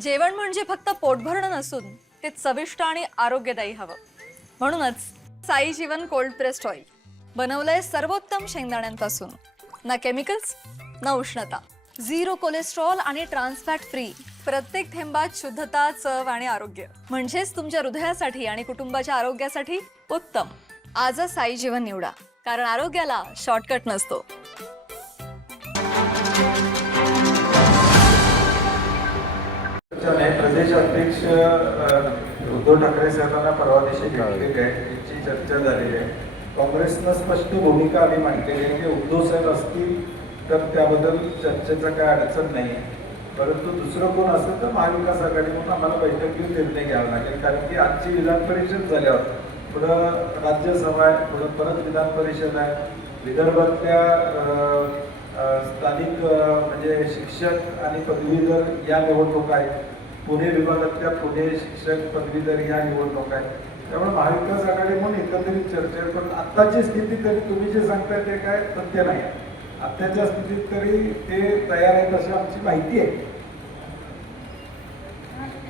जेवण म्हणजे फक्त पोटभरणं नसून ते चविष्ट आणि आरोग्यदायी हवं. म्हणूनच साई जीवन कोल्ड प्रेस्ड ऑइल बनवलंय सर्वोत्तम शेंगदाण्यांपासून. ना केमिकल्स ना उष्णता, झिरो कोलेस्ट्रॉल आणि ट्रान्सफॅट फ्री. प्रत्येक थेंबात शुद्धता, चव आणि आरोग्य. म्हणजेच तुमच्या हृदयासाठी आणि कुटुंबाच्या आरोग्यासाठी उत्तम. आजच साई जीवन निवडा, कारण आरोग्याला शॉर्टकट नसतो. प्रदेश अध्यक्ष उद्धव ठाकरे साहेबांना परवा दिवशी भेटलेले आहे, त्यांची चर्चा झालेली आहे. काँग्रेसनं स्पष्ट भूमिका आम्ही मांडलेली आहे की उद्धव साहेब असतील तर त्याबद्दल चर्चेचा काय अडचण नाही आहे. परंतु दुसरं कोण असेल तर महाविकास आघाडी म्हणून आम्हाला बैठक घेऊन निर्णय घ्यावा लागेल. कारण की आजची विधान परिषद झाल्यावर पुढं राज्यसभा आहे, पुढं परत विधान परिषद आहे. विदर्भातल्या स्थानिक म्हणजे शिक्षक आणि पदवीधर या निवडणुका आहेत. पुणे विभागातल्या पुणे शिक्षक पदवीधर या निवडणुका आहेत. त्यामुळे महाविकास आघाडी म्हणून एकंदरीत चर्चा आहे. पण आत्ताची स्थिती तरी तुम्ही जे सांगताय ते काय सत्य नाही. आत्ताच्या स्थितीत तरी ते तयार आहेत अशी आमची माहिती आहे.